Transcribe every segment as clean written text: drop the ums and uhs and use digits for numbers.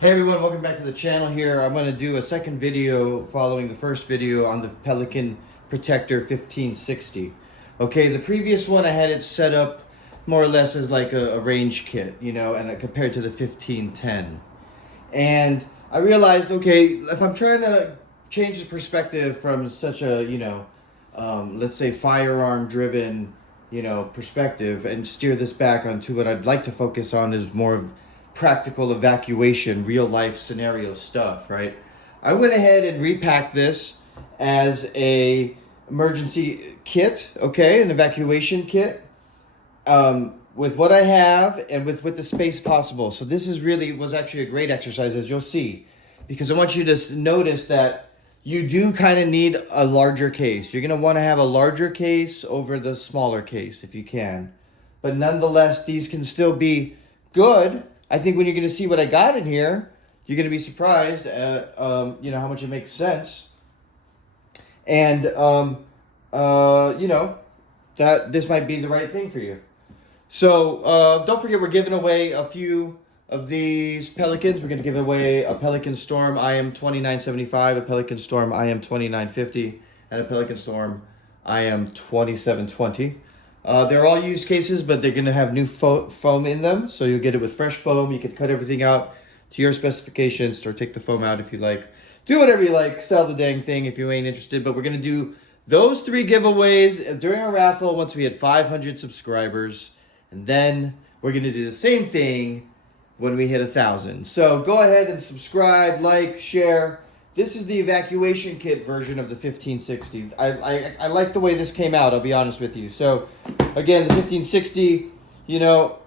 Hey everyone, welcome back to the channel here. I'm going to do a second video following the first video on the Pelican Protector 1560. Okay, the previous one I had it set up more or less as like a range kit, you know, and compared to the 1510. And I realized, okay, if I'm trying to change the perspective from such a, let's say firearm driven, perspective and steer this back onto what I'd like to focus on is more of practical evacuation, real life scenario stuff, right? I went ahead and repacked this as a emergency kit, okay, an evacuation kit, with what I have and with the space possible. So this was actually a great exercise, as you'll see, because I want you to notice that you do kind of need a larger case. You're going to want to have a larger case over the smaller case if you can. But nonetheless, these can still be good. I think when you're going to see what I got in here, you're going to be surprised at, how much it makes sense. And, that this might be the right thing for you. So don't forget, we're giving away a few of these Pelicans. We're going to give away a Pelican Storm IM 2975, a Pelican Storm IM 2950, and a Pelican Storm IM 2720. They're all used cases, but they're going to have new foam in them. So you'll get it with fresh foam. You can cut everything out to your specifications or take the foam out if you like. Do whatever you like. Sell the dang thing if you ain't interested. But we're going to do those 3 giveaways during a raffle once we hit 500 subscribers. And then we're going to do the same thing when we hit 1,000. So go ahead and subscribe, like, share. This is the evacuation kit version of the 1560. I like the way this came out, I'll be honest with you. So again, the 1560,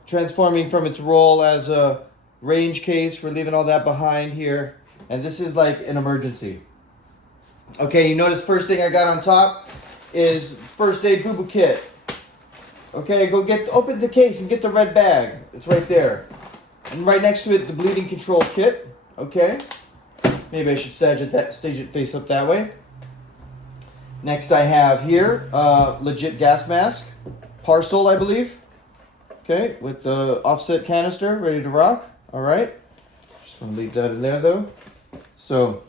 transforming from its role as a range case, we're leaving all that behind here. And this is like an emergency. Okay, you notice first thing I got on top is first aid boo-boo kit. Okay, open the case and get the red bag. It's right there. And right next to it, the bleeding control kit. Okay. Maybe I should stage it face up that way. Next I have here, legit gas mask. Parcel, I believe. Okay, with the offset canister, ready to rock. All right. Just want to leave that in there though. So,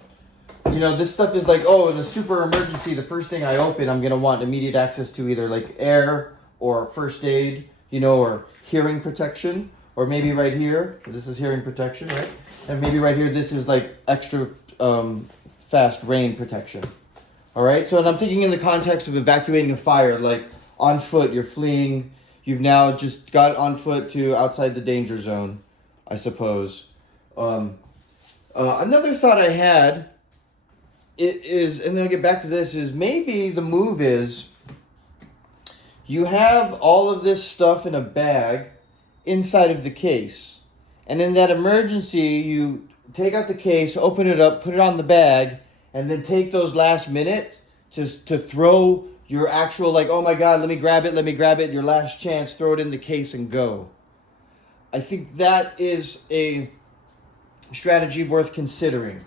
this stuff is like, in a super emergency, the first thing I open, I'm going to want immediate access to either like air or first aid, or hearing protection. Or maybe right here, this is hearing protection, right? And maybe right here, this is like extra fast rain protection. All right, so and I'm thinking in the context of evacuating a fire, like on foot, you're fleeing, you've now just got on foot to outside the danger zone, I suppose. Another thought I had is, and then I'll get back to this, is maybe the move is you have all of this stuff in a bag inside of the case, and in that emergency you take out the case, open it up, put it on the bag, and then take those last minute to throw your actual, like, oh my god, let me grab it, your last chance, throw it in the case and go. I think that is a strategy worth considering.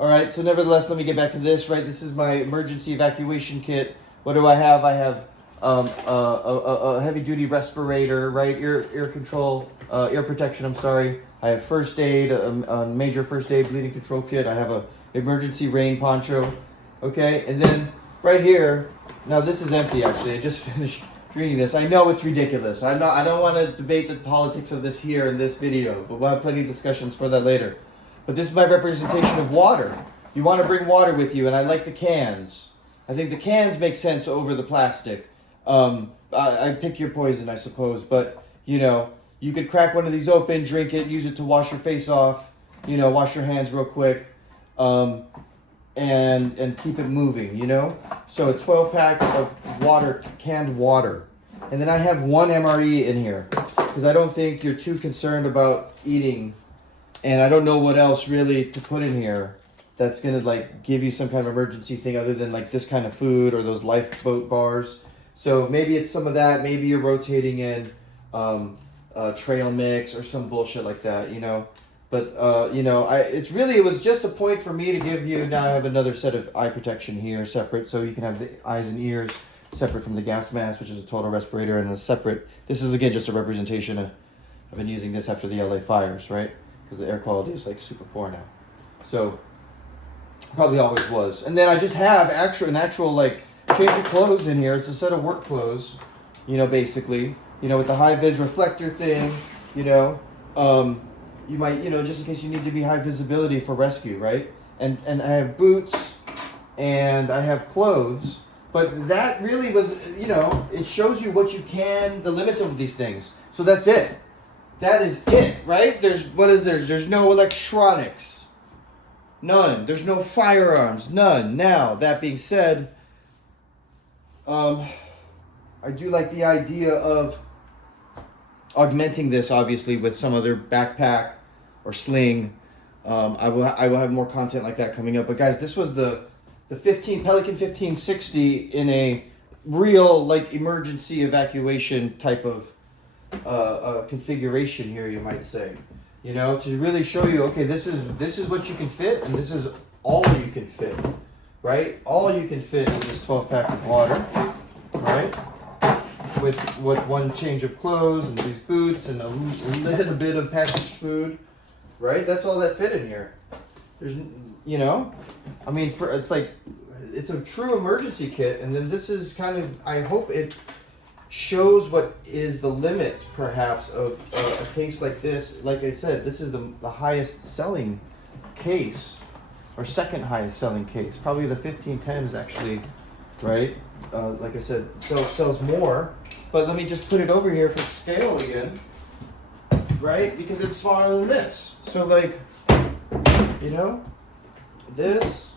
All right, so nevertheless, let me get back to this, right? This is my emergency evacuation kit. What do I have? I have a heavy-duty respirator, right? Ear control, ear protection, I'm sorry. I have first aid, a major first aid bleeding control kit. I have a emergency rain poncho, okay? And then right here, now this is empty actually. I just finished reading this. I know it's ridiculous. I don't want to debate the politics of this here in this video, but we'll have plenty of discussions for that later. But this is my representation of water. You want to bring water with you, and I like the cans. I think the cans make sense over the plastic. I pick your poison, I suppose, but you could crack one of these open, drink it, use it to wash your face off, wash your hands real quick, and keep it moving, So a 12-pack of water, canned water. And then I have 1 MRE in here because I don't think you're too concerned about eating, and I don't know what else really to put in here that's going to like give you some kind of emergency thing other than like this kind of food or those lifeboat bars. So maybe it's some of that. Maybe you're rotating in trail mix or some bullshit like that, But, it was just a point for me to give you. Now I have another set of eye protection here separate, so you can have the eyes and ears separate from the gas mask, which is a total respirator, and a separate. This is, again, just a representation of, I've been using this after the LA fires, right? because the air quality is like super poor now. So probably always was. And then I just have an actual like change of clothes in here. It's a set of work clothes, you know, basically, you know, with the high vis reflector thing, you know, you might, you know, just in case you need to be high visibility for rescue, right? And I have boots and I have clothes, but that really was, you know, it shows you what you can, the limits of these things. So that's it. That is it, right? There's no electronics. None. There's no firearms. None. Now, that being said, I do like the idea of augmenting this, obviously, with some other backpack or sling. I will have more content like that coming up. But guys, this was the Pelican 1560 in a real like emergency evacuation type of configuration here, you might say. You know, to really show you, okay, this is what you can fit, and this is all you can fit, right? All you can fit is this 12-pack of water, right? With one change of clothes and these boots and a little bit of packaged food, right? That's all that fit in here. There's, you know, I mean, it's a true emergency kit, and then this is kind of, I hope it shows what is the limits, perhaps, of a case like this. Like I said, this is the highest selling case, or second highest selling case. Probably the 1510 is actually, right? Like I said, sells more. But let me just put it over here for scale again, right? Because it's smaller than this. So like, you know, this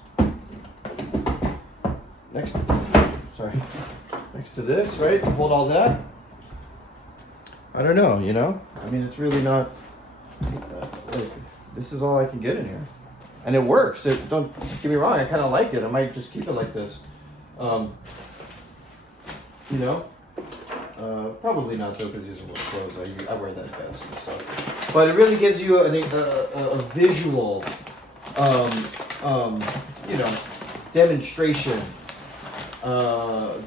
next to this, right? To hold all that. I don't know, you know? I mean, it's really not, like, this is all I can get in here. And it works. Don't get me wrong, I kind of like it. I might just keep it like this. You know? Probably not, though, because these are work clothes. I wear that vest and stuff. But it really gives you a visual, you know, demonstration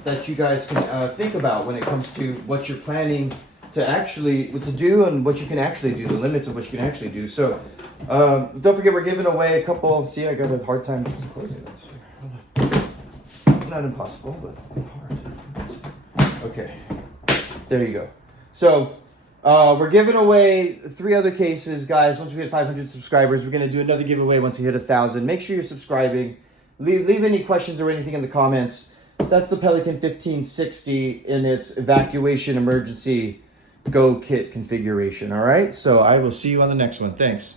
that you guys can think about when it comes to what you're planning to do and what you can actually do, the limits of what you can actually do. So don't forget, we're giving away a couple. See, I got a hard time closing this. Not impossible, but hard. Okay, there you go. So we're giving away 3 other cases, guys. Once we hit 500 subscribers, we're going to do another giveaway once we hit 1,000. Make sure you're subscribing. Leave any questions or anything in the comments. That's the Pelican 1560 in its evacuation emergency go kit configuration. All right, so I will see you on the next one. Thanks.